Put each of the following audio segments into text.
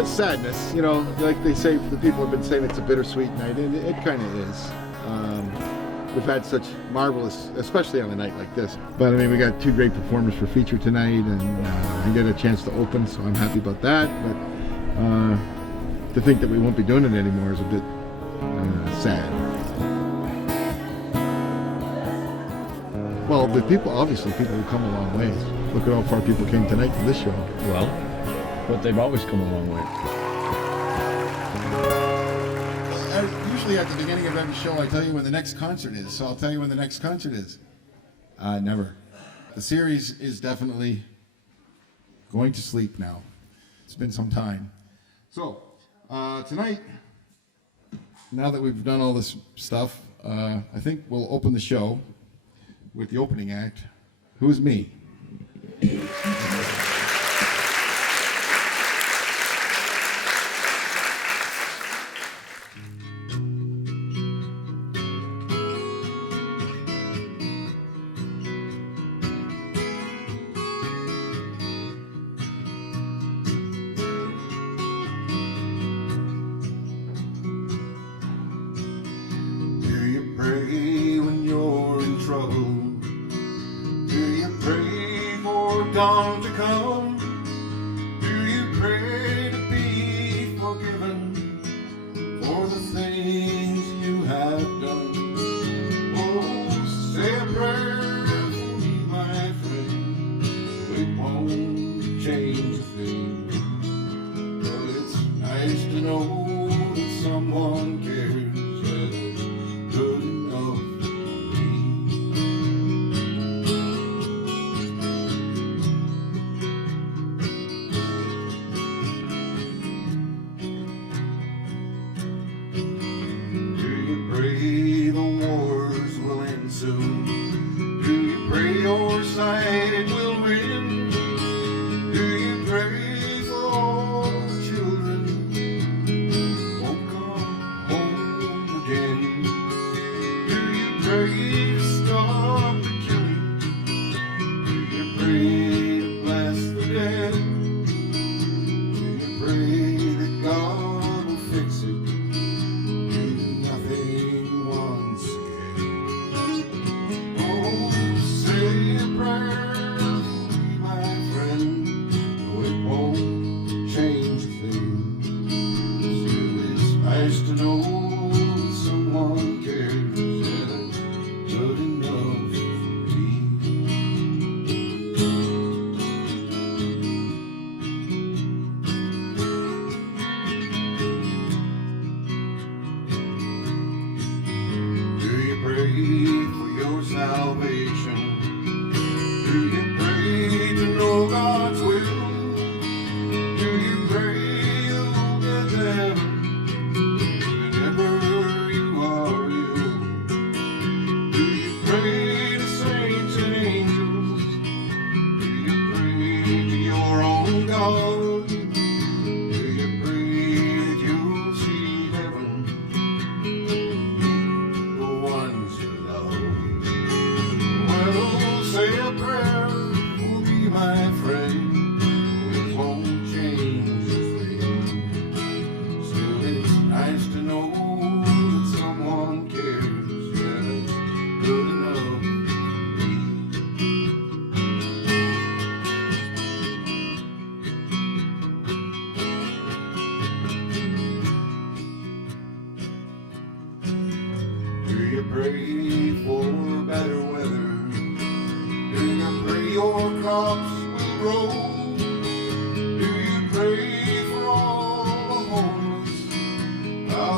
It's sadness, you know, like they say, the people have been saying it's a bittersweet night, and it kind of is. We've had such marvelous, especially on a night like this. But I mean, we got two great performers for feature tonight, and I get a chance to open, so I'm happy about that. But to think that we won't be doing it anymore is a bit sad. Well, the people, obviously, people will come a long way. Look at how far people came tonight to this show. Well, but they've always come a long way. Usually at the beginning of every show, I tell you when the next concert is. So I'll tell you when the next concert is. Never. The series is definitely going to sleep now. It's been some time. So tonight, now that we've done all this stuff, I think we'll open the show with the opening act. Who's me? Dawn to come, do you pray to be forgiven for the things you have done? Oh, say a prayer for me, my friend, it won't change a thing, but it's nice to know that someone cares good enough.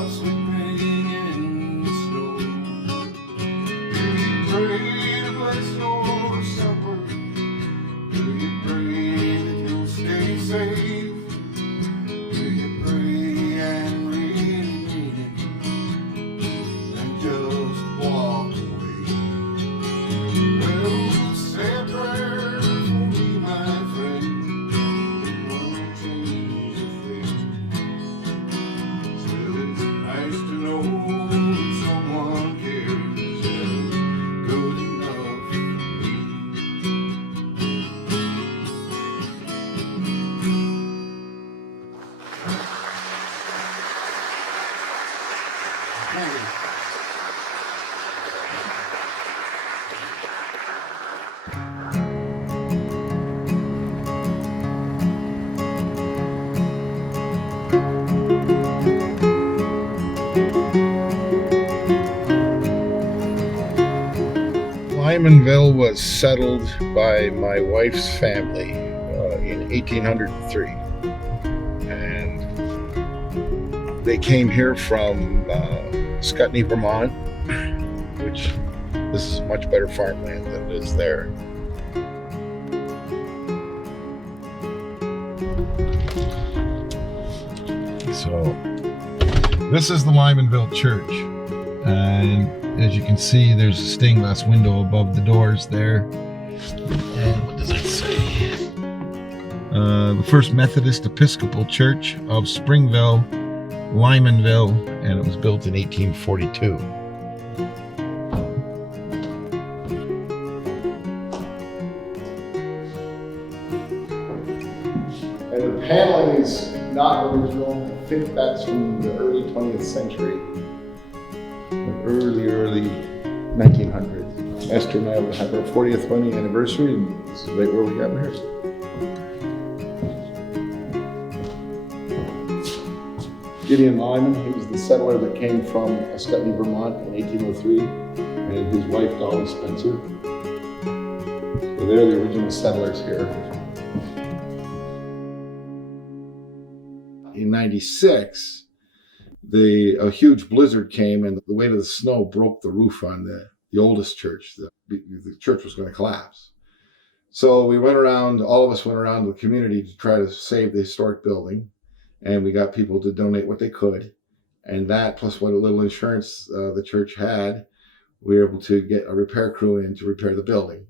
Sleeping in Thank you. Lymanville was settled by my wife's family in 1803, and they came here from Scutney, Vermont, which this is much better farmland than it is there. So this is the Lymanville Church, and as you can see, there's a stained glass window above the doors there. And what does it say? The First Methodist Episcopal Church of Springville, Lymanville, and it was built in 1842. And the paneling is not original. I think that's from the early 20th century. Early 1900s. Esther and I will have our 40th wedding anniversary, and this is right where we got married. Gideon Lyman, he was the settler that came from Scutney, Vermont in 1803, and his wife Dolly Spencer. So they're the original settlers here. In '96, a huge blizzard came, and the weight of the snow broke the roof on the oldest church. The church was going to collapse. So we went around, all of us went around the community to try to save the historic building, and we got people to donate what they could. And that, plus what a little insurance the church had, we were able to get a repair crew in to repair the building.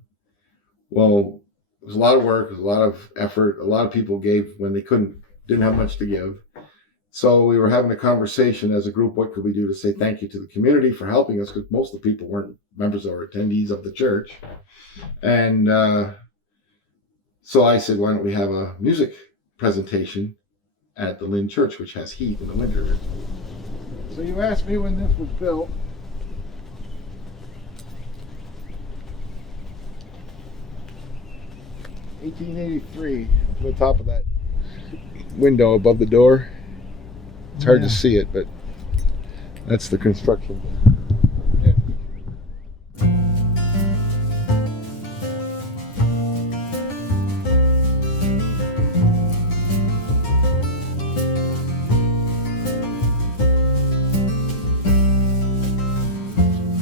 Well, it was a lot of work, it was a lot of effort. A lot of people gave when they didn't have much to give. So we were having a conversation as a group, what could we do to say thank you to the community for helping us, because most of the people weren't members or attendees of the church. And so I said, why don't we have a music presentation at the Lynn Church, which has heat in the winter. So you asked me when this was built. (1883). On the top of that window above the door. It's hard to see it, but that's the construction. Yeah.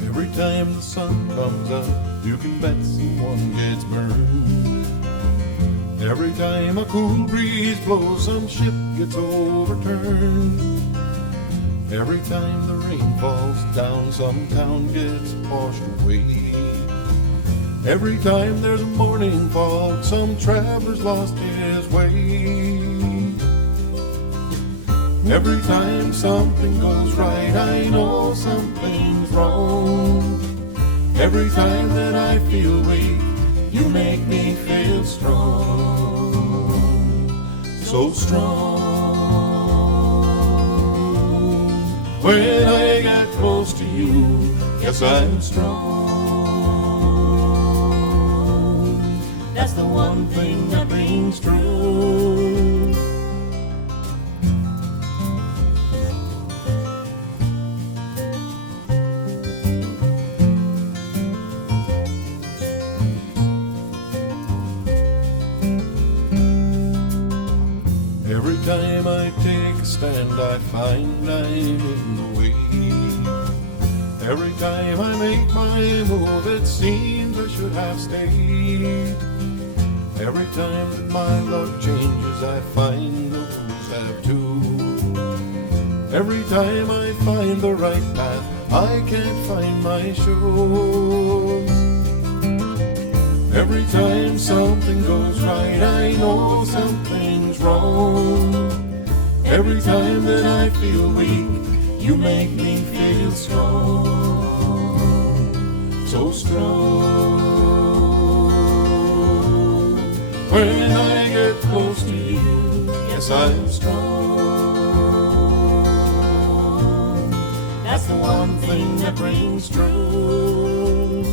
Every time the sun comes up, you can bet someone gets burned. Every time a cool breeze blows, some ship gets overturned. Every time the rain falls down, some town gets washed away. Every time there's a morning fog, some traveler's lost his way. Every time something goes right, I know something's wrong. Every time that I feel weak, you make me feel strong. So strong. When I get close to you, yes, I'm strong. That's the one thing that rings true. Every time I take a stand, I find I'm in the way. Every time I make my move, it seems I should have stayed. Every time that my luck changes, I find those have too. Every time I find the right path, I can't find my shoes. Every time something goes right, I know something's wrong. Every time that I feel weak, you make me feel strong. So strong. When I get close to you, yes, I'm strong. That's That's the one thing that rings true.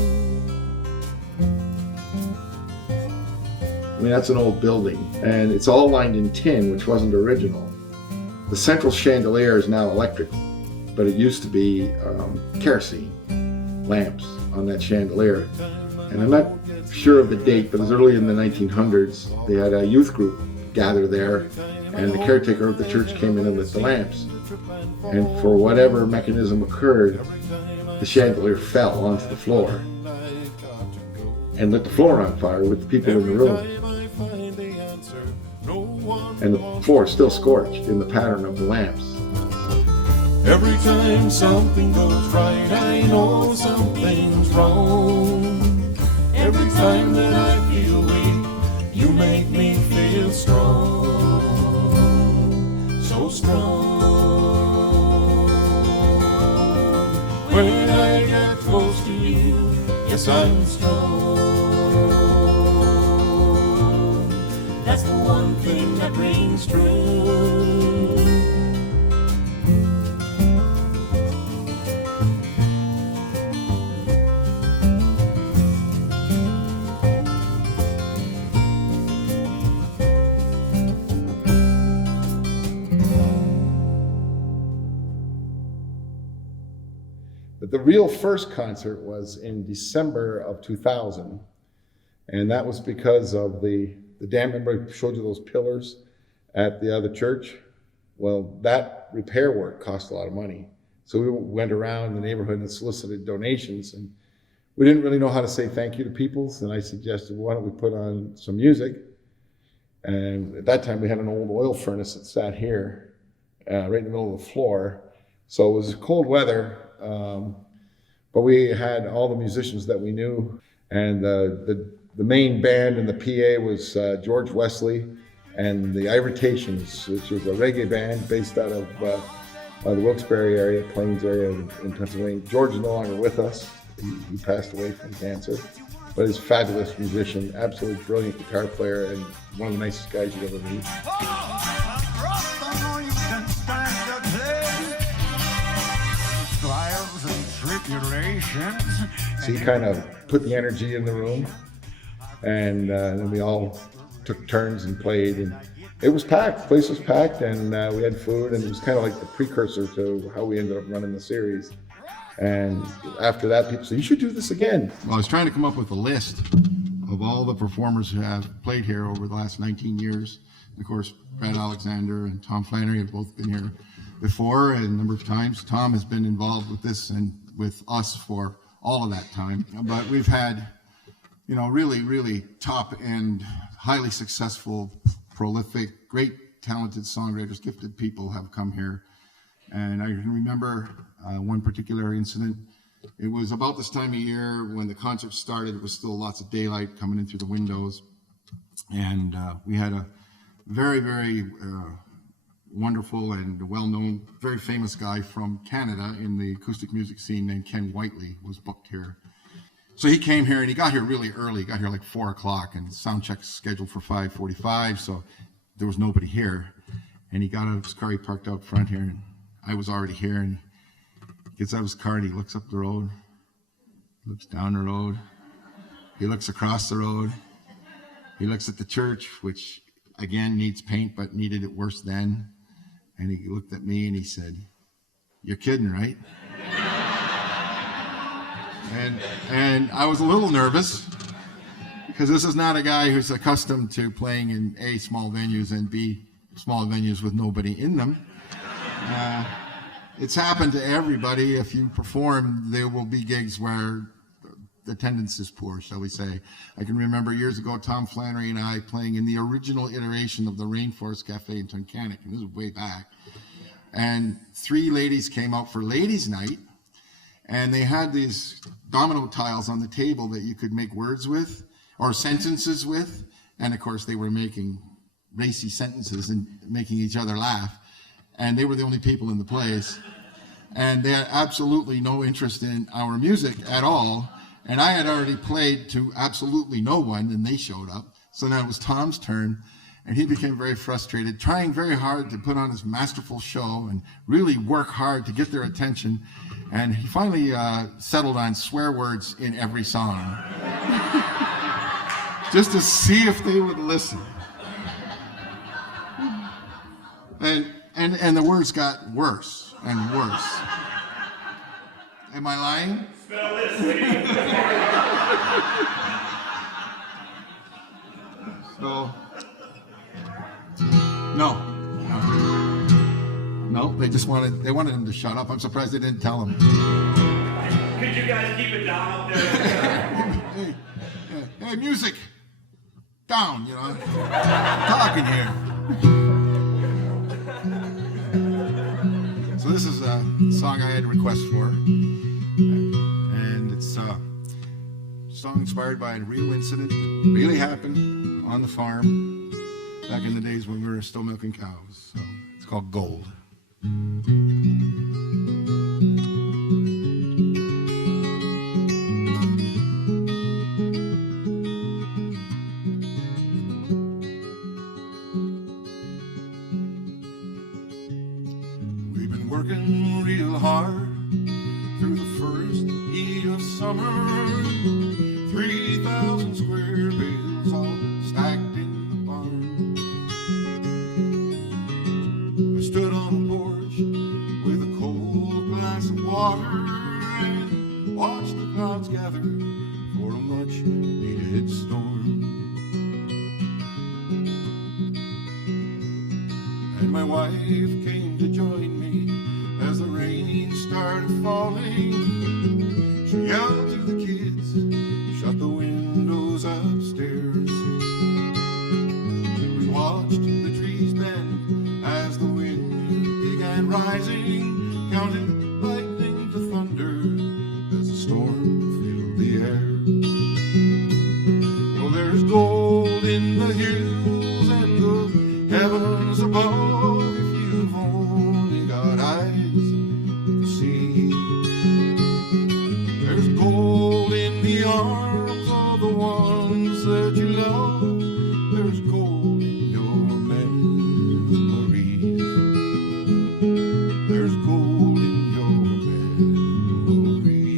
I mean, that's an old building, and it's all lined in tin, which wasn't original. The central chandelier is now electric, but it used to be kerosene lamps on that chandelier. And I'm not sure of the date, but it was early in the 1900s. They had a youth group gather there, and the caretaker of the church came in and lit the lamps. And for whatever mechanism occurred, the chandelier fell onto the floor and lit the floor on fire with the people in the room. And the floor is still scorched in the pattern of the lamps. Every time something goes right, I know something's wrong. Every time that I feel weak, you make me feel strong. So strong. When I get close to you, yes, I'm strong. That's the one thing that rings true. But the real first concert was in December of 2000, and that was because of the dam. Remember I showed you those pillars at the other church? Well, that repair work cost a lot of money. So we went around the neighborhood and solicited donations, and we didn't really know how to say thank you to people, and I suggested, why don't we put on some music? And at that time we had an old oil furnace that sat here, right in the middle of the floor. So it was cold weather, but we had all the musicians that we knew, and the main band and the PA was George Wesley and the Irritations, which was a reggae band based out of the Wilkes-Barre area, Plains area in Pennsylvania. George is no longer with us. He passed away from cancer, but he's a fabulous musician, absolutely brilliant guitar player, and one of the nicest guys you'd ever meet. So he kind of put the energy in the room, and then we all took turns and played, and it was packed. The place was packed, and we had food, and it was kind of like the precursor to how we ended up running the series. And after that, people said, you should do this again. Well, I was trying to come up with a list of all the performers who have played here over the last 19 years. And of course, Bret Alexander and Tom Flannery have both been here before and a number of times. Tom has been involved with this and with us for all of that time. But we've had, you know, really, really top and highly successful, prolific, great, talented songwriters, gifted people have come here. And I can remember one particular incident. It was about this time of year when the concert started. It was still lots of daylight coming in through the windows. And we had a very, very wonderful and well-known, very famous guy from Canada in the acoustic music scene named Ken Whiteley was booked here. So he came here, and he got here really early. He got here like 4 o'clock, and sound check scheduled for 5:45, so there was nobody here. And he got out of his car, he parked out front here, and I was already here, and he gets out of his car, and he looks up the road, looks down the road, he looks across the road, he looks at the church, which again needs paint, but needed it worse then. And he looked at me and he said, "You're kidding, right?" And I was a little nervous, because this is not a guy who's accustomed to playing in A, small venues, and B, small venues with nobody in them. It's happened to everybody. If you perform, there will be gigs where the attendance is poor, shall we say. I can remember years ago, Tom Flannery and I playing in the original iteration of the Rainforest Cafe in Tunkhannock, and this is way back. And 3 ladies came out for ladies' night, and they had these domino tiles on the table that you could make words with, or sentences with, and of course they were making racy sentences and making each other laugh, and they were the only people in the place, and they had absolutely no interest in our music at all. And I had already played to absolutely no one, and they showed up. So now it was Tom's turn, and he became very frustrated, trying very hard to put on his masterful show and really work hard to get their attention. And he finally settled on swear words in every song, just to see if they would listen. And the words got worse and worse. Am I lying? Spell this, lady. So, no, they wanted him to shut up. I'm surprised they didn't tell him. Could you guys keep it down up there? Hey, music, down, you know, talking here. So this is a song I had a request for, and it's a song inspired by a real incident that really happened on the farm back in the days when we were still milking cows. So it's called Gold. We've been working real hard through the first heat of summer. 3,000 square bales all stacked in the barn. I stood on a porch with a cold glass of water and watched the clouds gather for a much needed storm. And my wife came to join me as the rain started falling. She yelled to the kids, shut the windows upstairs. We watched the trees bend as the wind began rising, counted lightning to thunder as the storm filled the air. Oh, there's gold in the hills and the heavens above if you've only got eyes to see. There's gold in the arms of the ones that you love. There's gold in your memories. There's gold in your memories.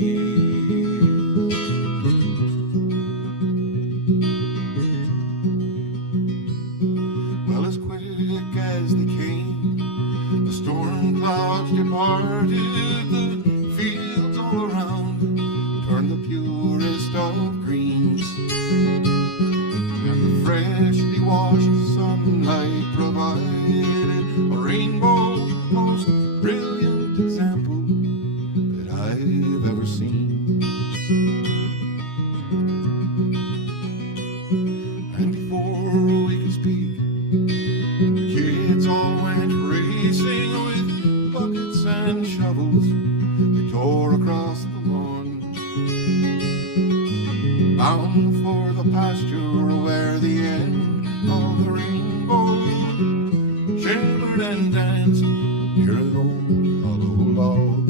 Well, as quick as they came, the storm clouds departed. The fields all around turned the purest of greens, and the freshly washed sunlight provided a rainbow, most brilliant example that I've ever seen. And before we could speak, the kids all went racing with buckets and shovels. They tore across the lawn, bound for the pasture where the end of the rainbow shimmered and danced near an old hollow log.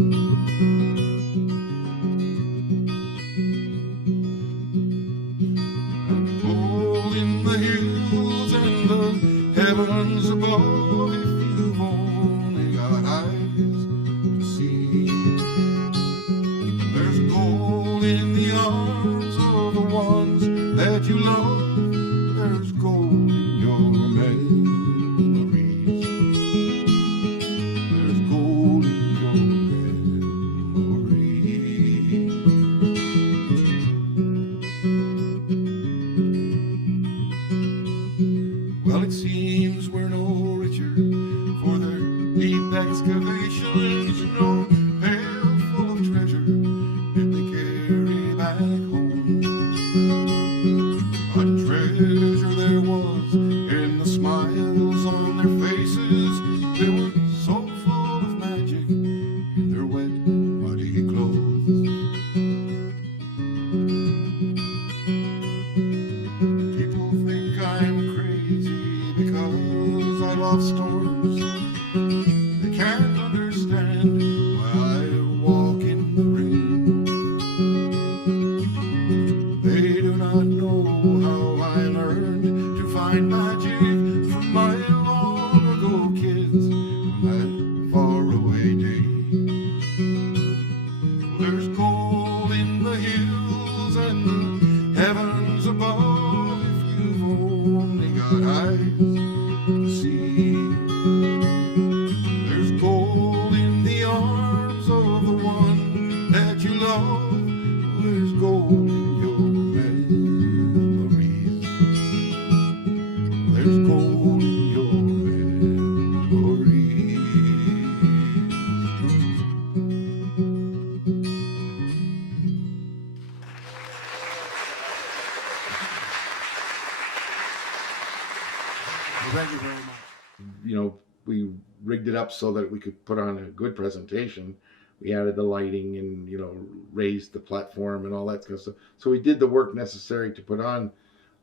rigged it up so that we could put on a good presentation. We added the lighting and, you know, raised the platform and all that kind of stuff. So we did the work necessary to put on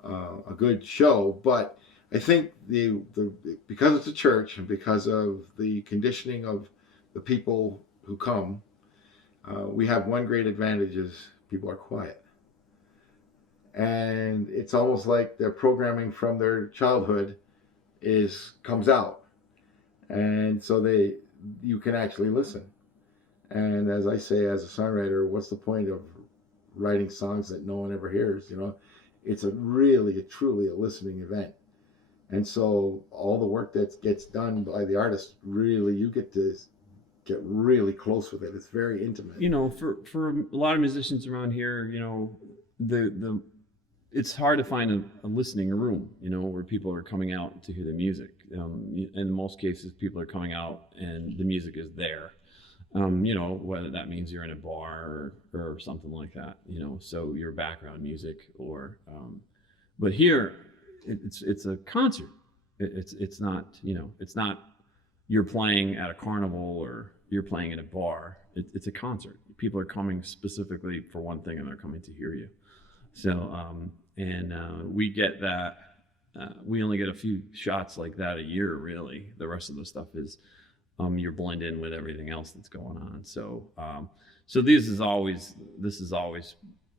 a good show. But I think because it's a church and because of the conditioning of the people who come, we have one great advantage is people are quiet. And it's almost like their programming from their childhood comes out. And so you can actually listen. And as I say, as a songwriter, what's the point of writing songs that no one ever hears? You know, it's truly a listening event. And so all the work that gets done by the artist, really, you get to get really close with it. It's very intimate. You know, for a lot of musicians around here, you know, it's hard to find a listening room, you know, where people are coming out to hear the music. In most cases, people are coming out and the music is there. You know, whether that means you're in a bar or something like that, you know, so your background music but here it's a concert. It's not, you know, it's not you're playing at a carnival or you're playing in a bar. It's a concert. People are coming specifically for one thing and they're coming to hear you. So, we get that, we only get a few shots like that a year, really. The rest of the stuff is, you're blend in with everything else that's going on. So, this is always,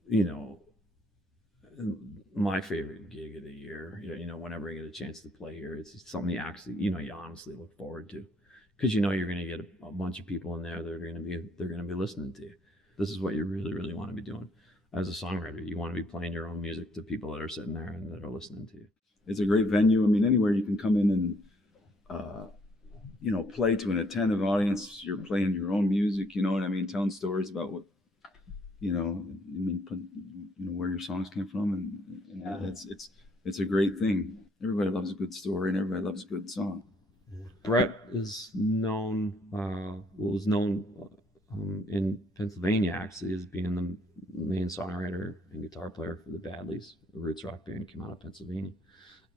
you know, my favorite gig of the year. You know, whenever I get a chance to play here, it's something you actually, you know, you honestly look forward to, because you know you're going to get a bunch of people in there that are going to be listening to you. This is what you really, really want to be doing as a songwriter. You want to be playing your own music to people that are sitting there and that are listening to you. It's a great venue. I mean, anywhere you can come in and you know, play to an attentive audience. You're playing your own music, you know what I mean? Telling stories about what, you know, where your songs came from, and it's a great thing. Everybody loves a good story, and everybody loves a good song. Bret is known, in Pennsylvania actually as being the main songwriter and guitar player for the Badleys, a roots rock band came out of Pennsylvania.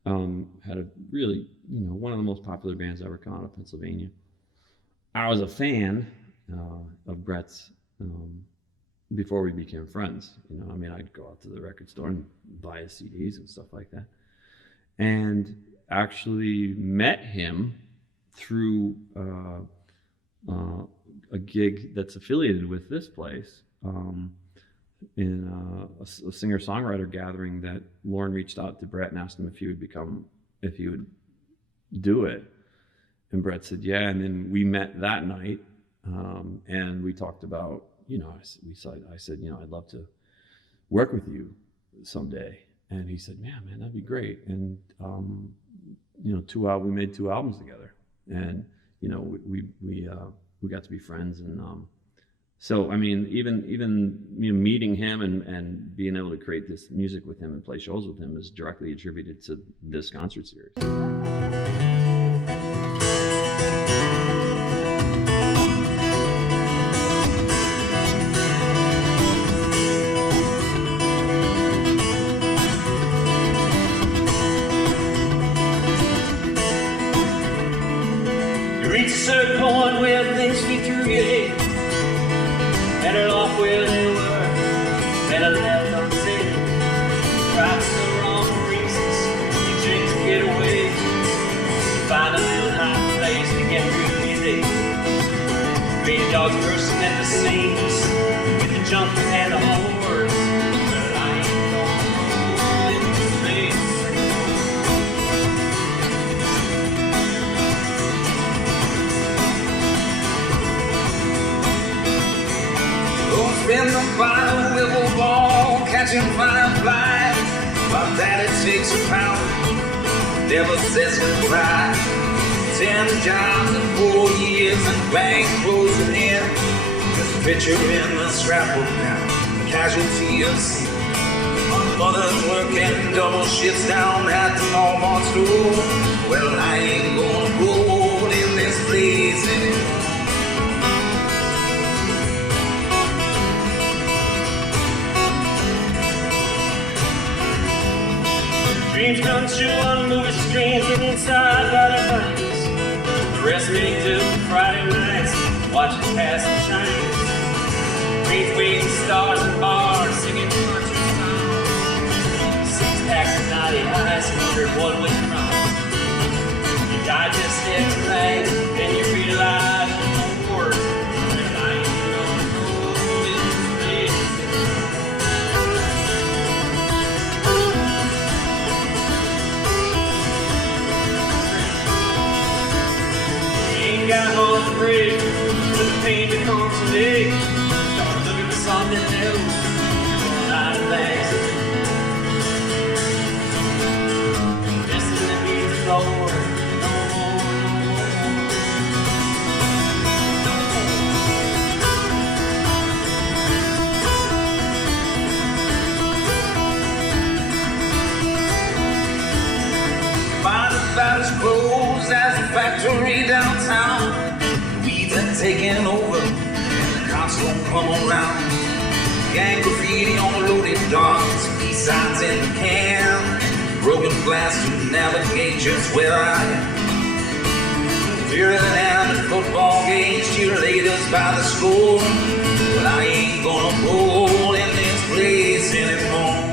Had a really, you know, one of the most popular bands ever come out of Pennsylvania. I was a fan of Bret's before we became friends. You know, I mean, I'd go out to the record store and buy his CDs and stuff like that. And actually met him through a gig that's affiliated with this place. In a singer-songwriter gathering that Lorne reached out to Bret and asked him if he would do it. And Bret said, yeah. And then we met that night and we talked about, you know, I said, you know, I'd love to work with you someday. And he said, yeah, man, that'd be great. And, you know, we made 2 albums together, and, you know, we got to be friends. And, so, I mean, even you know, meeting him and being able to create this music with him and play shows with him is directly attributed to this concert series. You reach a certain point where things deteriorate. Better off where they were, better left unsaid. Right for the wrong reasons, you drink to get away. You find a little high place to get through these days. Be a dog person at the seams, with the junk and the whores. But I ain't gonna live in this place. Spin the fire, wiffle ball, catching fireflies. My daddy takes a pound, never says goodbye. 10 jobs in 4 years and bank closing in. Just a picture in the scrapbook now, a casualty of sin. My mother's working double shifts down at the Walmart store. Well, I ain't gonna go in this place anymore. Dreams come true on movie screens, get inside by the nights. Rest me to Friday nights, watching passing trains. Faith waiting stars and bars, singing country songs. 6 packs of naughty eyes, wondered what went wrong. You digest it tonight, then you realize no words. And I ain't gonna go in this place. Ain't got no break, but the pain becomes a leg. Start looking for something new, run out of things to do. Missing the beat to go work, no more, no more. By the battle's closed as the factory downtown. Weeds are taking over, and the cops don't come around. Gang graffiti on the loaded docks, peace signs in the can. Broken glass to navigate just where I am. Fearer than the football games, cheerleaders by the score. But I ain't gonna roll in this place anymore.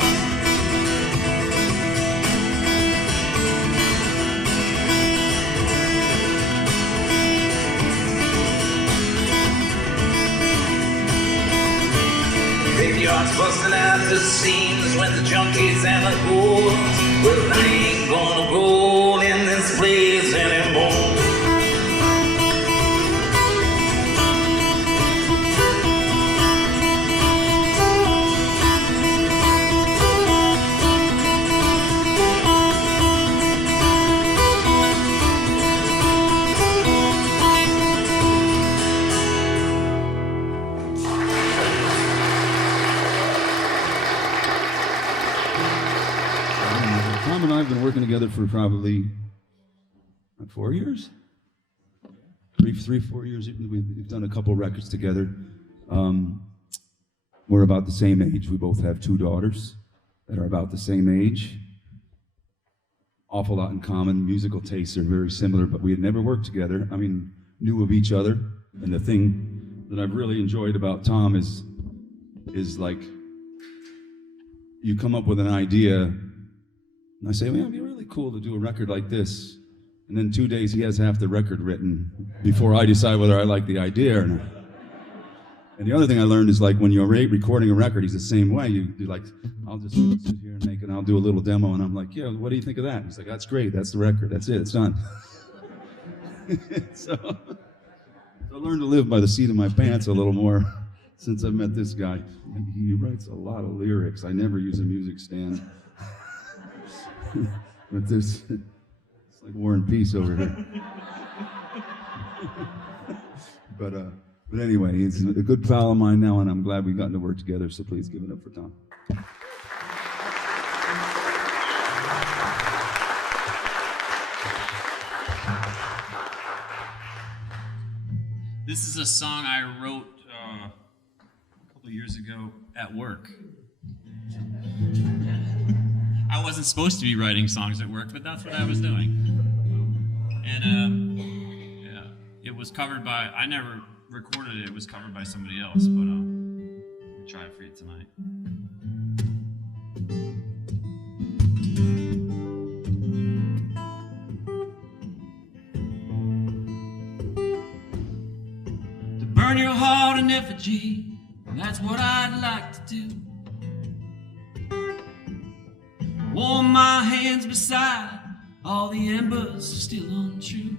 Graveyards busting at the seams when the junkies and the ghouls. Well, I ain't gonna roll in this place anymore. Tom and I have been working together for probably 4 years? 4 years. We've done a couple records together. We're about the same age. We both have 2 daughters that are about the same age. Awful lot in common. Musical tastes are very similar, but we had never worked together. I mean, knew of each other. And the thing that I've really enjoyed about Tom is like, you come up with an idea, and I say, well, it'd be really cool to do a record like this. And then 2 days he has half the record written before I decide whether I like the idea or not. And the other thing I learned is, like, when you're recording a record, he's the same way. You're like, I'll just sit here and make it, and I'll do a little demo, and I'm like, yeah, what do you think of that? And he's like, that's great, that's the record, that's it, it's done. So I learned to live by the seat of my pants a little more since I met this guy. He writes a lot of lyrics. I never use a music stand. But it's like War and Peace over here. But anyway, he's a good pal of mine now, and I'm glad we've gotten to work together, so please give it up for Tom. This is a song I wrote a couple years ago at work. I wasn't supposed to be writing songs at work, but that's what I was doing. And yeah, it was covered by, I never recorded it, it was covered by somebody else, but we'll try it for you tonight. To burn your heart in effigy, that's what I'd like to do. Warm my hands beside all the embers still untrue.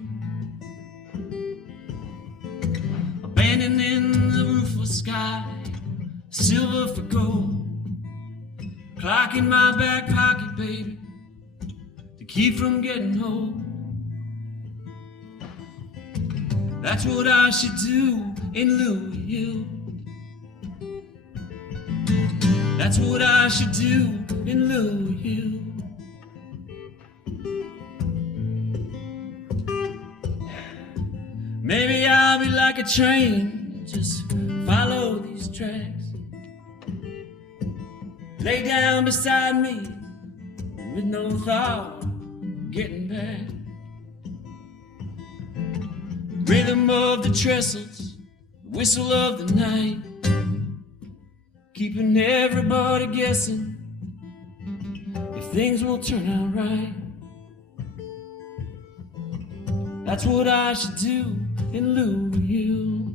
Abandoning the roofless sky, silver for gold. Clock in my back pocket, baby, to keep from getting old. That's what I should do in Louisville. That's what I should do in Louisville. Maybe I'll be like a train, just follow these tracks. Lay down beside me with no thought of getting back. rhythm of the trestles, whistle of the night, keeping everybody guessing if things will turn out right. That's what I should do in Louisville.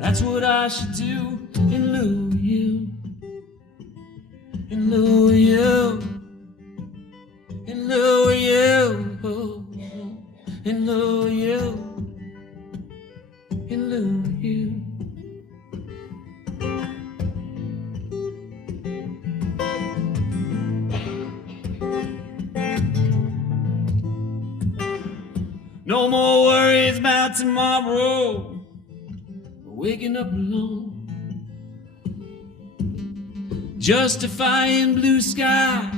That's what I should do in Louisville. In Louisville. In Louisville. In Louisville. In Louisville. No more worries about tomorrow, waking up alone, justifying blue sky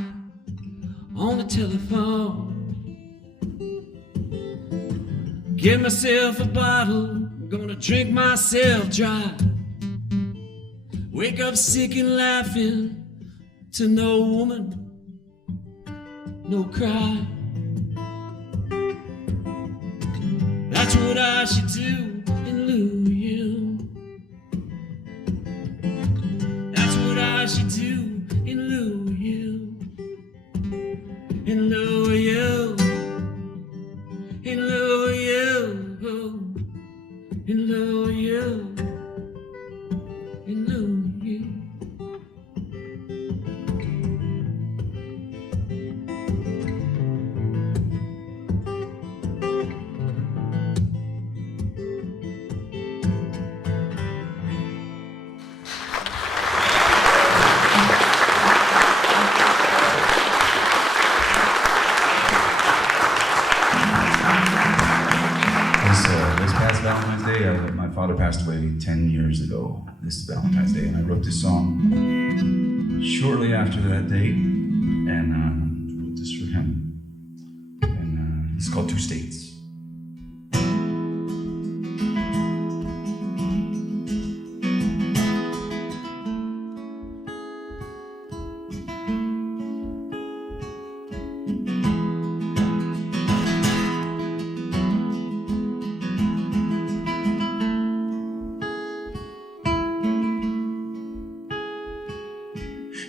on the telephone. Get myself a bottle, gonna drink myself dry. Wake up sick and laughing to no woman, no cry. That's what I should do in Louisville. That's what I should do in Louisville. In Louisville. In Louisville. In Louisville. In Louisville. This past Valentine's Day, my father passed away 10 years ago, this Valentine's Day, and I wrote this song shortly after that date, and I wrote this for him, and it's called Two States.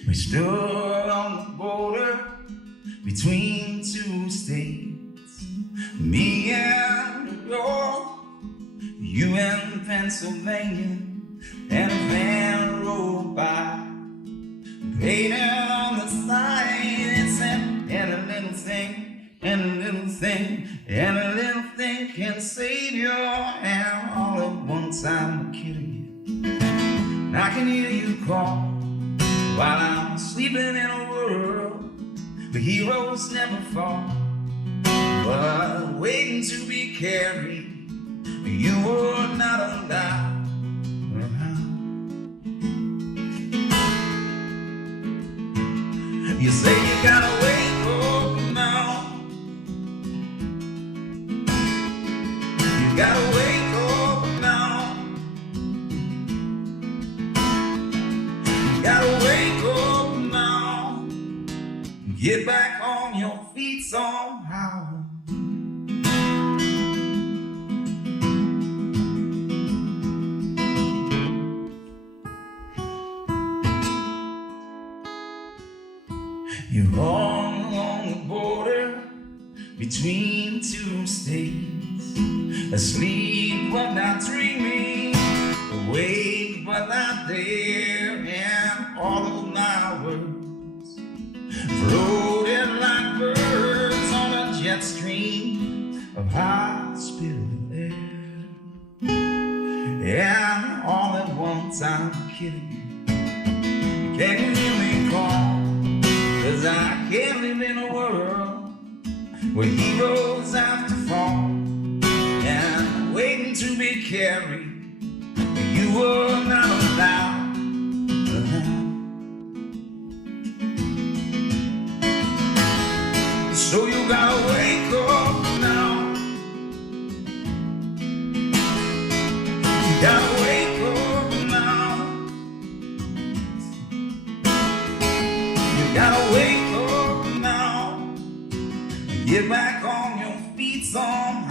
We stood on the border between two states, me and New York, you and Pennsylvania, and a van rolled by, painted on the side, it said, and a little thing, and a little thing, and a little thing can save your hand all at one time, I'm kidding you, and I can hear you call while I'm sleeping in a world where heroes never fall, but waiting to be carried, you were not allowed around. You say you gotta wake up now, you gotta wake up now, you gotta wake up now, get back on your feet somehow. You're all along the border between two states, asleep but not dreaming, awake but not there, and all of my words floating like birds on a jet stream of high spirited air. And all at one time, kidding you, can you hear me call? 'Cause I can't live in a world where heroes have to fall, and waiting to be carried, you were not allowed. So you gotta wake up now. You gotta wake up now. You gotta wake up now. Get back on your feet somehow.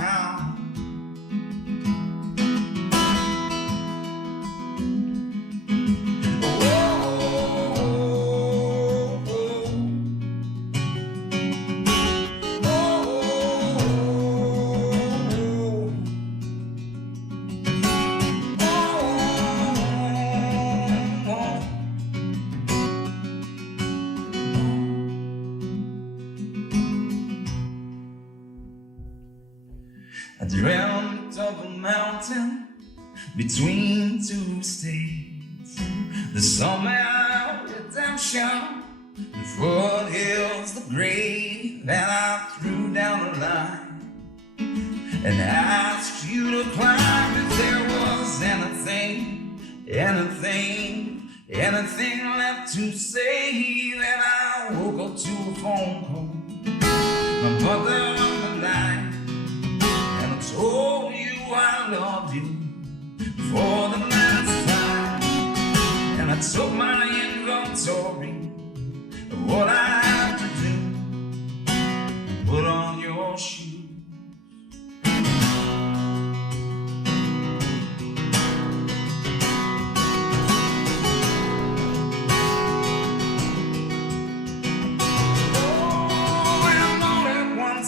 dreamt of a mountain between two states. The summer redemption, the foothills, the grave, and I threw down the line and asked you to climb if there was anything left to say. Then I woke up to a phone call, my mother on the line, and I told you I loved you for the last time. And I took my inventory of what I had to do, put on your shoes.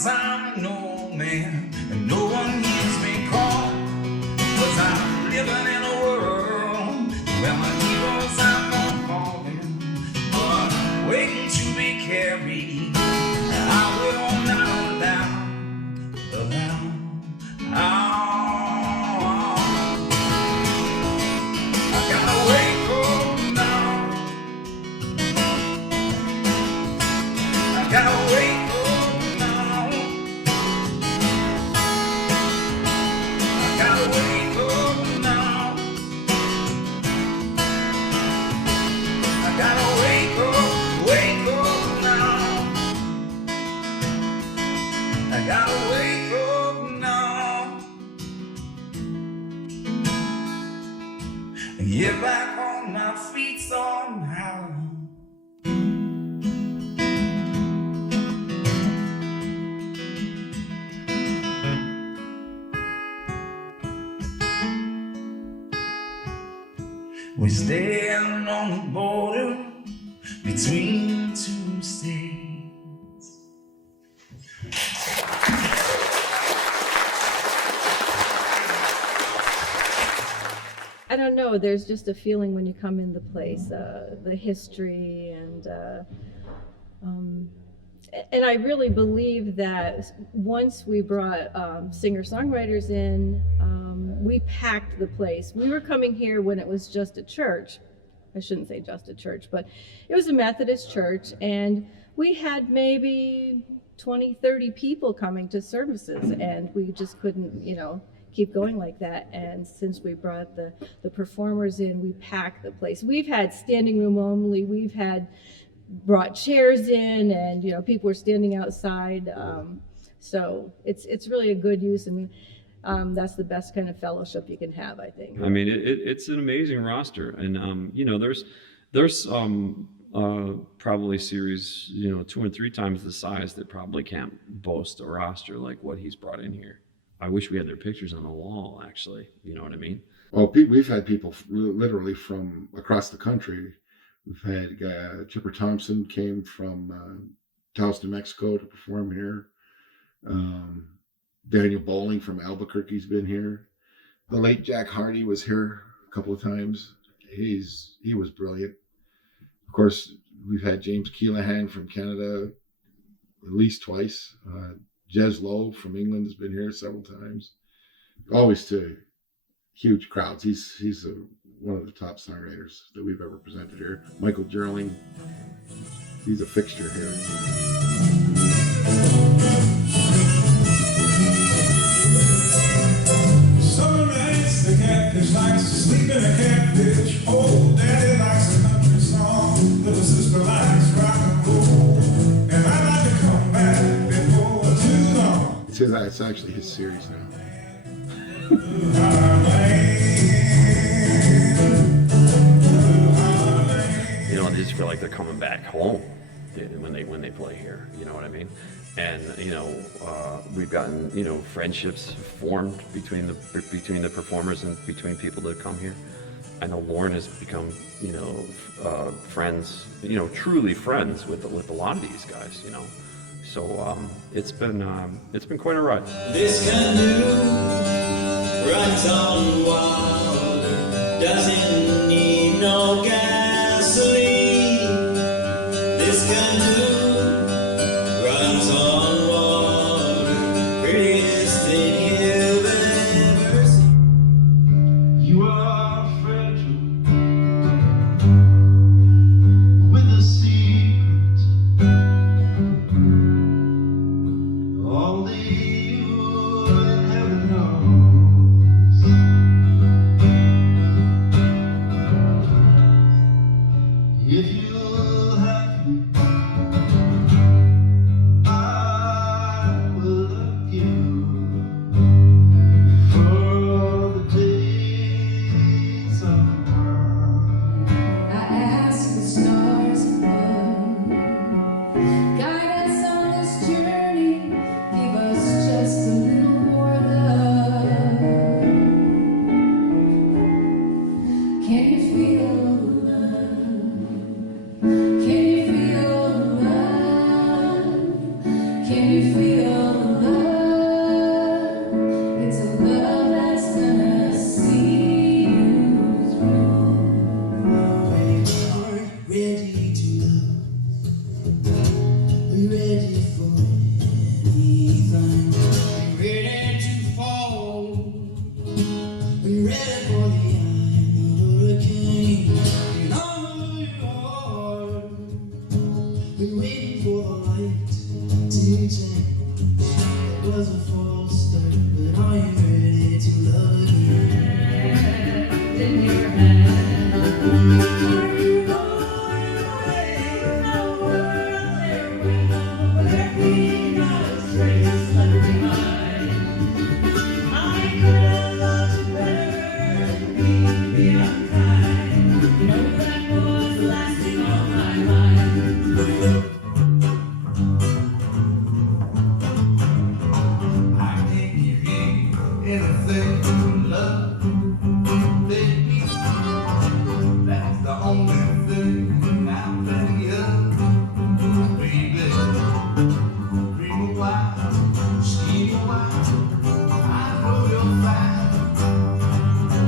I'm an old man, and no one hears me call, 'cause I'm living in a world where my heroes are not falling, but waiting to be carried. I will not allow. I gotta wake up now. I gotta wake up. Get back on my feet somehow. We're standing on the border between two states. I don't know, there's just a feeling when you come in the place, the history, and I really believe that once we brought singer-songwriters in, we packed the place. We were coming here when it was just a church. I shouldn't say just a church, but it was a Methodist church, and we had maybe 20, 30 people coming to services, and we just couldn't, keep going like that. And since we brought the performers in, we packed the place. We've had standing room only. We've had brought chairs in, and people were standing outside. So it's really a good use, and that's the best kind of fellowship you can have, I think. I mean, it's an amazing roster, and there's probably series 2 and 3 times the size that probably can't boast a roster like what he's brought in here. I wish we had their pictures on the wall, actually. You know what I mean? Well, we've had people literally from across the country. We've had Chipper Thompson came from Taos, New Mexico to perform here. Daniel Bowling from Albuquerque's been here. The late Jack Hardy was here a couple of times. He was brilliant. Of course, we've had James Keelahan from Canada at least twice. Jez Lowe from England has been here several times. Always to huge crowds. He's one of the top songwriters that we've ever presented here. Michael Gerling, he's a fixture here. Summer nights, the catfish likes to sleep in a catfish. Old daddy likes a country song. Little sister likes rock and roll. And I like to come back before too long. It's actually his series now. They just feel like they're coming back home when they play here. You know what I mean? And we've gotten friendships formed between the performers and between people that come here. I know Lorne has become friends, truly friends with a lot of these guys. So it's been quite a ride. This canoe runs on water, doesn't need no gasoline. This canoe runs on water, prettiest thing you'll Can you feel the love? Can you feel the love? Can you feel the love? It's a love that's gonna see you through. We're ready to love. We're ready for anything. We're ready to fall. We're ready for the hurricane. You know who you are. We're waiting for the light to change. It was a false start, but are you ready to love again? In your hand. Are you going away in a world where we know trace left behind? I could have loved you better than me unkind. You know that was lasting on my mind. I can't give you anything to love, baby. That's the only thing I'm plenty of, baby. Dream a while, scheme a while. I know you're fine.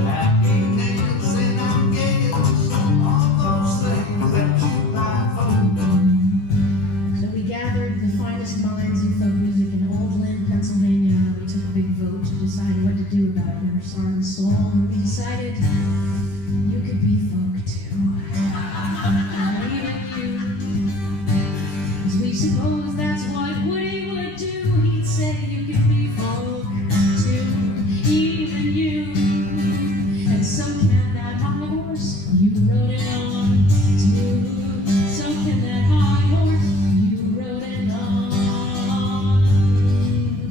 Happy niggas and I'm gayers, all those things that you lie for. So we gathered the finest minds in folk music in Old Lynn, Pennsylvania. We took a big vote to decide what to do about your song and soul, and we decided you could be folk too. Even you. 'Cause we suppose that's what Woody would do. He'd say you could be folk too. Even you. And so can that high horse you rode it on too. So can that high horse you rode it on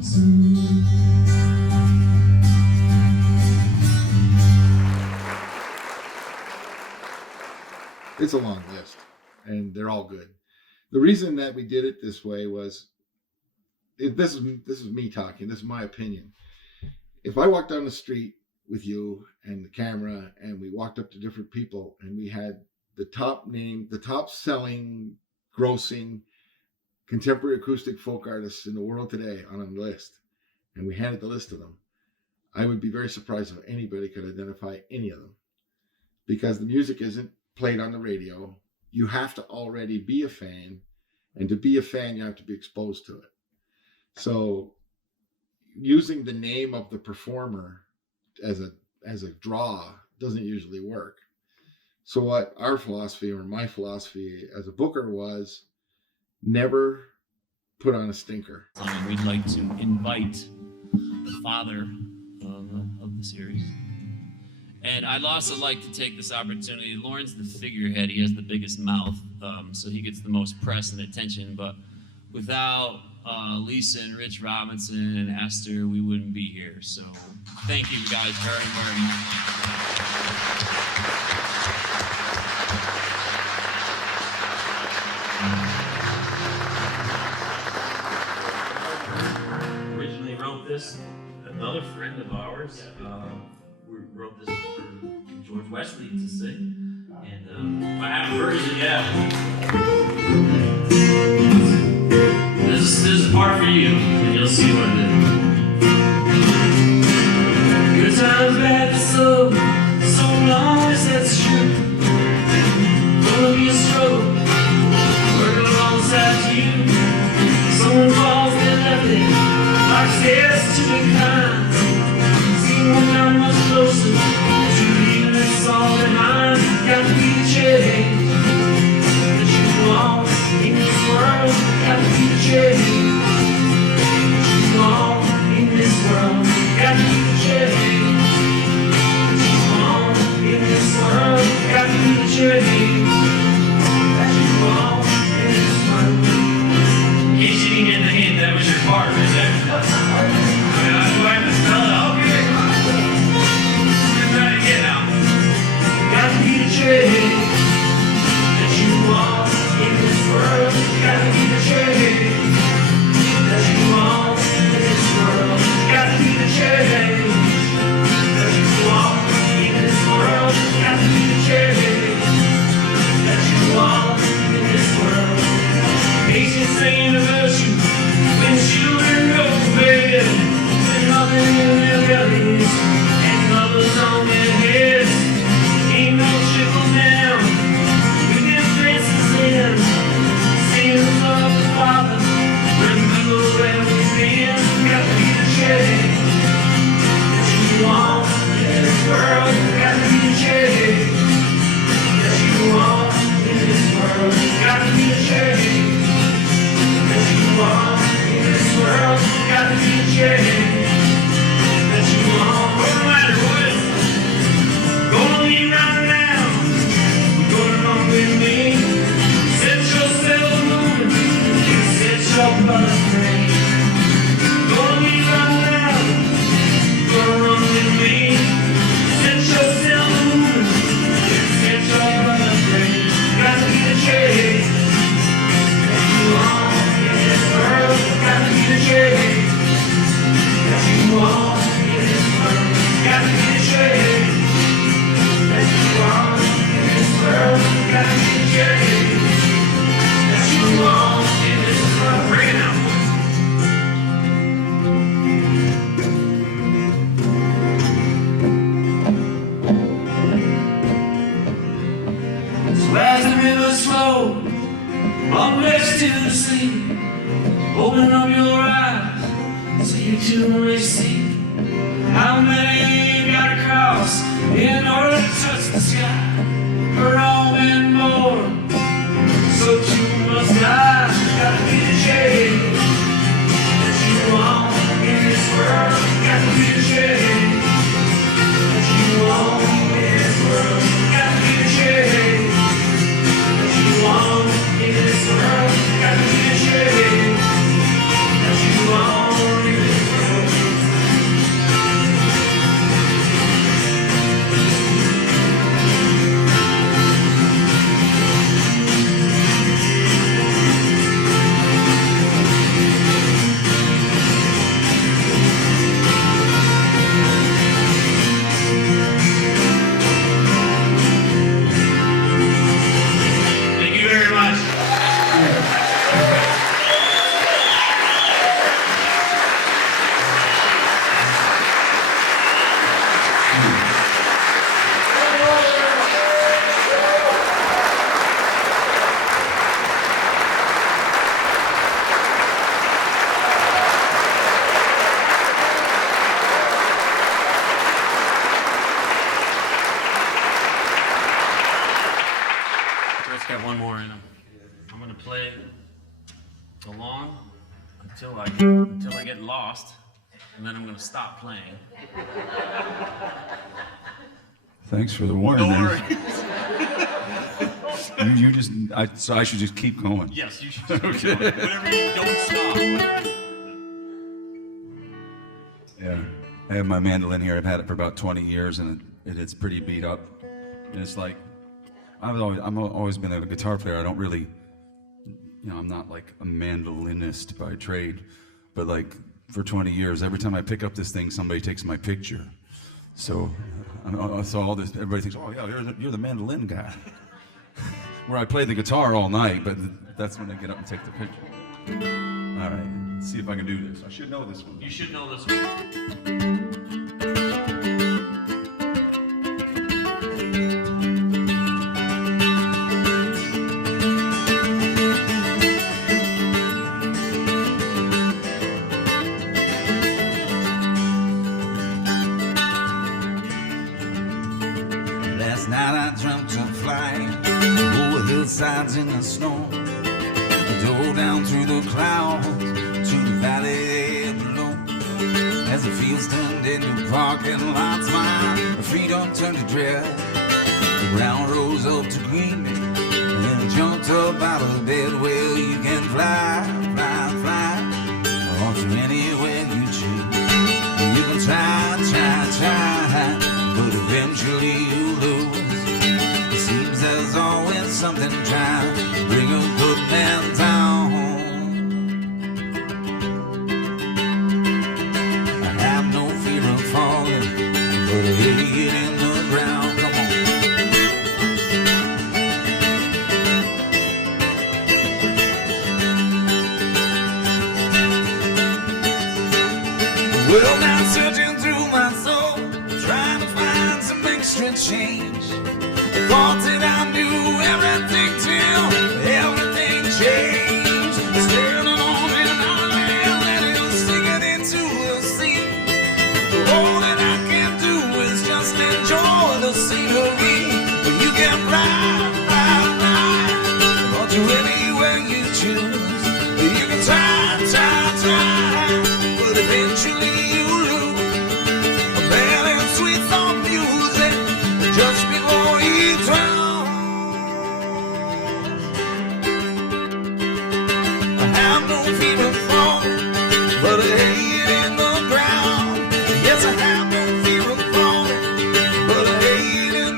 too. It's a long list, and they're all good. The reason that we did it this way was, this is me talking. This is my opinion. If I walked down the street with you and the camera, and we walked up to different people, and we had the top selling, grossing contemporary acoustic folk artists in the world today on a list, and we handed the list to them, I would be very surprised if anybody could identify any of them, because the music isn't played on the radio. You have to already be a fan, and to be a fan, you have to be exposed to it. So using the name of the performer as a draw doesn't usually work. So what our philosophy, or my philosophy as a booker, was never put on a stinker. We'd like to invite the father of the series. And I'd also like to take this opportunity. Lorne's the figurehead. He has the biggest mouth, so he gets the most press and attention. But without Lisa and Rich Robinson and Esther, we wouldn't be here. So thank you guys very, very much. Originally wrote this, another friend of ours. We wrote this for George Wesley to sing, and I have a version, yeah. This is a part for you, and you'll see what it is. Good times, bad for so long as that's true. Gonna be a struggle, working alongside you. Someone falls, they're left it, like stairs to be kind. When I'm much closer to leaving this all behind, got to be the change that you want in this world. Got to be the change that you want. One place to sleep. Open up your eyes so you too may see how many you gotta cross in order to touch the sky. We're all been born, so you must die. Gotta be the shade that you want in this world. Gotta be the shade that you want in this world. Gotta be the shade that you want in this world. Gotta be the shade that you want in this world. Thank you very much. Just got one more in them. I'm gonna play along until I get lost, and then I'm gonna stop playing. Thanks for the warning. Don't man. worry. You just, so I should just keep going. Yes, you should. Okay. Whatever you don't stop. Yeah, I have my mandolin here. I've had it for about 20 years, and it's pretty beat up. And it's like, I've always been a guitar player. I don't really, I'm not like a mandolinist by trade, but like for 20 years, every time I pick up this thing, somebody takes my picture. So all this, everybody thinks, oh yeah, you're the mandolin guy. Where I play the guitar all night, but that's when I get up and take the picture. All right, let's see if I can do this. I should know this one. You should know this one. Last night I dreamt of flying over hillsides in the snow. I dove down through the clouds to the valley below. As the fields turned into parking lots, my freedom turned to dread. The ground rose up to greet me, and I jumped up out of bed. Well, you can fly, fly, fly, or to anywhere you choose. You can try, try, try, but eventually you lose. It seems there's always something trying to bring a good man down. I have no fear of falling, but I hate it in the ground. Come on. Well, now searching through my soul, trying to find some extra change. I thought that I knew everything till everything changed. Standing on an island, letting sink it into the sea. All that I can do is just enjoy the scenery. But you can fly, fly, fly, or to anywhere you choose. You can try, try, try, but eventually you lose. A man in sweet soft music just before he drowns. I have no fear of falling, but I hate it in the ground. Yes, I have no fear of falling, but I hate it in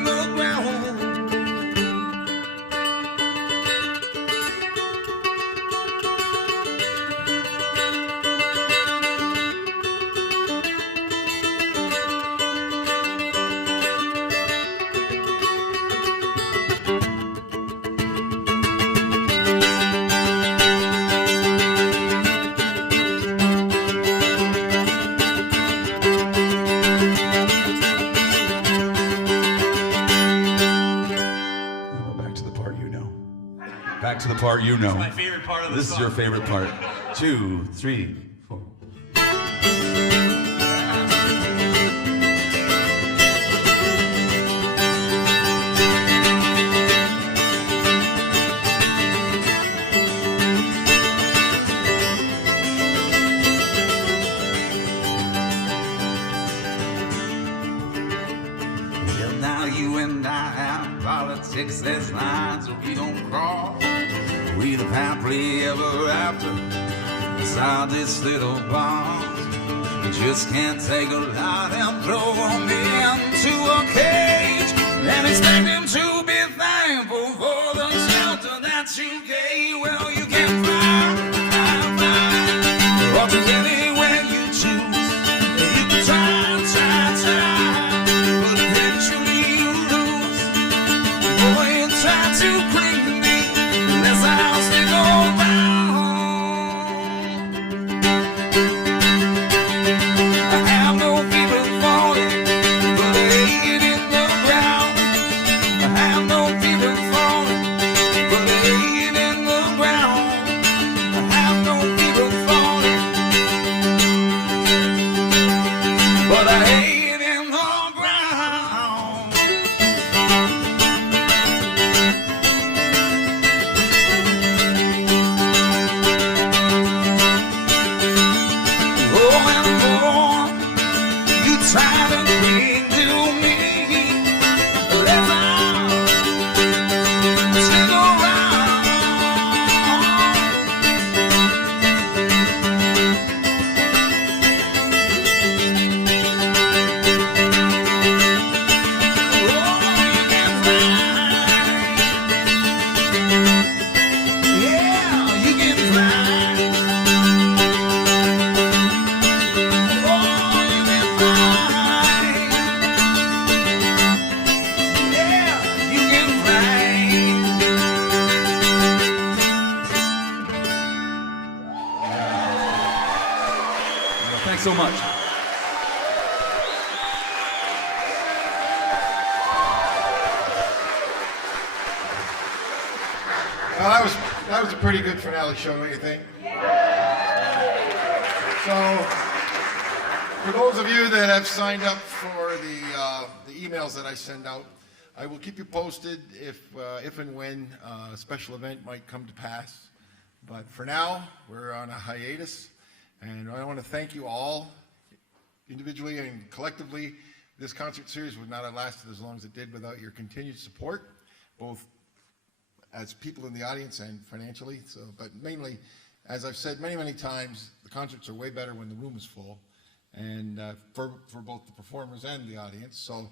back to the part you know. It's my favorite part of the This song. is your favorite part. 2, 3, 4. Well, now you and I have politics as lines that we don't cross. We live happily ever after beside this little bar. You just can't take a lot and throw them into a cage and expect them to be thankful for the shelter that you gave. Well, you can fly, or to anywhere you choose. You can try, but eventually you lose. Boy, you try to cling me, and this house they go down. I have no fever for it, but I hate it in the ground. I have no fever for it, but I hate it in the ground. I have no fever for it, but I hate it in the ground. Oh, and more you try to bring to me, less I'll stick around. Oh, you can fly. Yeah, you can fly. Oh, you can fly. Yeah, you can fly. Thanks so much. Well, that was a pretty good finale show, don't you think? So, for those of you that have signed up for the emails that I send out, I will keep you posted if and when a special event might come to pass. But for now, we're on a hiatus, and I want to thank you all, individually and collectively. This concert series would not have lasted as long as it did without your continued support, both as people in the audience and financially. So, but mainly, as I've said many, many times, the concerts are way better when the room is full, and for both the performers and the audience. So,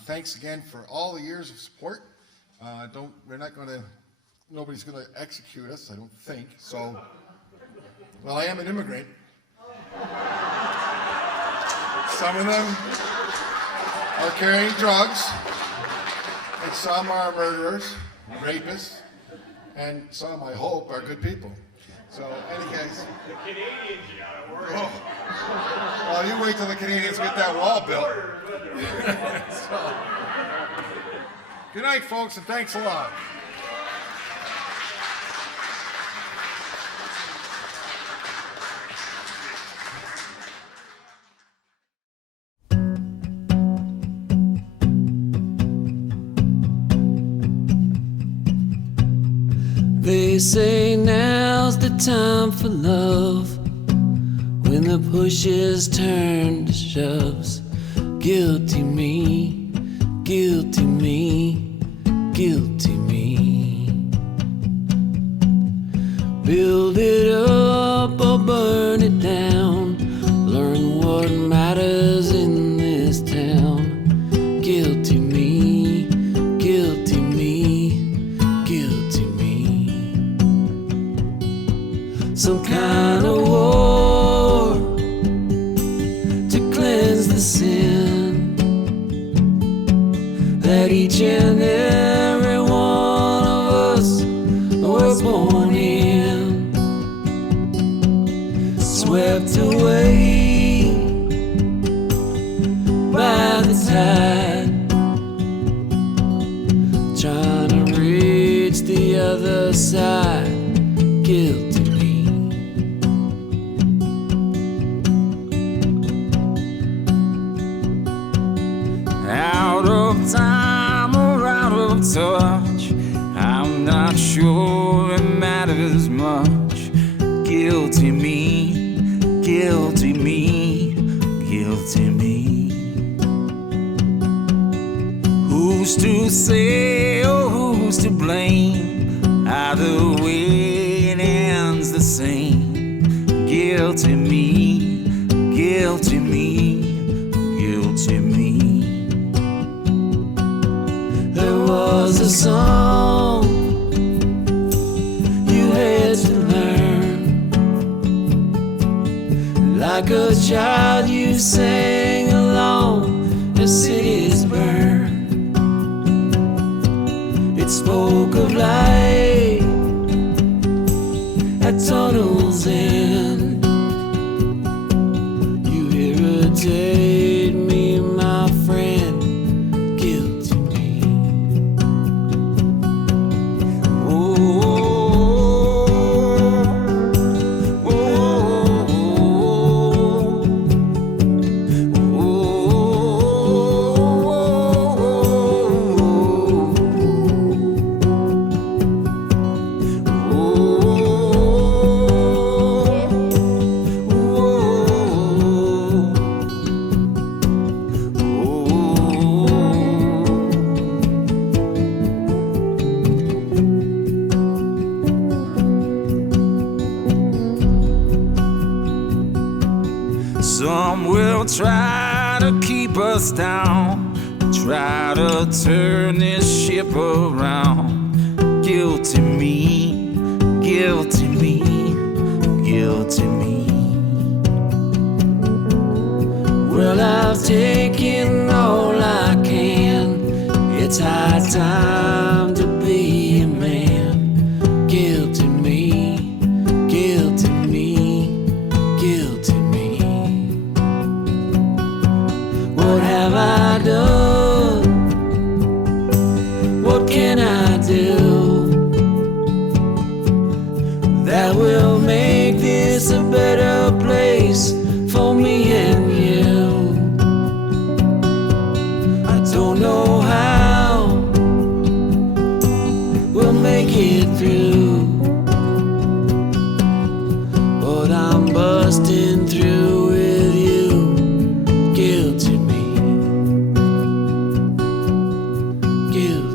thanks again for all the years of support. Nobody's going to execute us, I don't think. So, well, I am an immigrant. Some of them are carrying drugs, and some are murderers, rapists, and some, I hope, are good people. So, in any case. The Canadians, you gotta worry. Oh. Well, you wait till the Canadians get that wall built. So, good night, folks, and thanks a lot. They say now's the time for love, when the pushes turn to shoves. Guilty me, guilty me, guilty me. Build it up or burn it down, learn what matters in this town. Guilty me, guilty me, guilty me. Some kind of war to cleanse the sin that each and every one of us was born in. Swept away by the tide, trying to reach the the other side. Guilty me. Out of time or out of touch, I'm not sure it matters much. Guilty me, guilty me, guilty me. Who's to say or who's to blame? Either way it ends the same. Guilty me, guilty me, guilty me. There was a song you had to learn. Like a child you sang along as cities burn. It spoke of light at tunnels end. You irritate me, my friend. Guilty me. Some will try to keep us down, try to turn this ship around. Guilty me, guilty me, guilty me. Well, I've taken all I can. It's high time to be a man. Guilty me, guilty me, guilty me. What have I done? What can I do that will make this a better place for me and you? I don't know how we'll make it through, but I'm busting through with you. Guilty me, guilty.